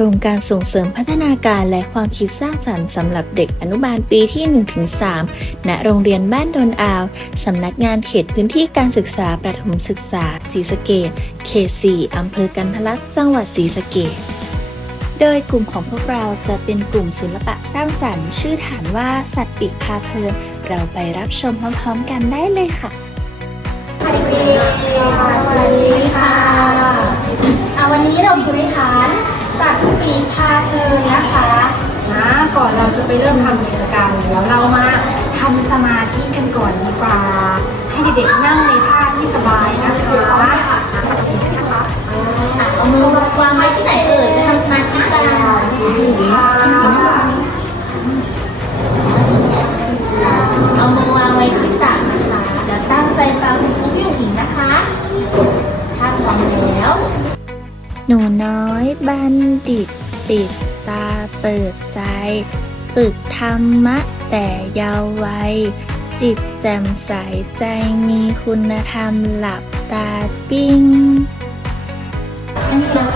ครงการส่งเสริมพัฒนาการและความคิดสร้างสรรค์สำหรับเด็กอนุบาลปีที่ 1-3 ณ โรงเรียนบ้านดอนอาว สำนักงานเขตพื้นที่การศึกษาประถมศึกษาศรีสะเกดเขต 4 อำเภอกันทะลักจังหวัดศรีสะเกดโดยกลุ่มของพวกเราจะเป็นกลุ่มศิลปะสร้างสรรค์ ชื่อฐานว่าสัตว์ปีกพาเพลินเราไปรับชมพร้อมๆกันได้เลยค่ะสวัสดีค่ะสวัสดีค่ะอะวันนี้เราอยู่ในฐาน สัตว์ปีกพาเพลินนะคะนะก่อนเราจะไปเริ่มทำกิจกรรมเดี๋ยวเรามาทำสมาธิกันก่อนดีกว่า ให้เด็กๆนั่งในท่าที่สบายนะคะเอามือวางไว้ที่ไหนเอ่ยจะทำสมาธิกันเอามือวางไว้ที่ตักนะคะเดี๋ยวตั้งใจฟังคุณครูพี่หญิงนะคะ ถ้าพร้อมแล้ว หนูน้อย บัณฑิต ติดตาเปิดใจ ฝึกธรรมะแต่เยาว์วัย จิตแจ่มใสใจมีคุณธรรมหลับตาปิ้งนั่นคือ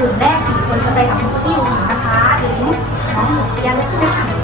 กลุ่มแรกสี่คนจะไปกับคุณพี่อยู่นะคะถึงน้องหนูยังไม่ขึ้นนะคะ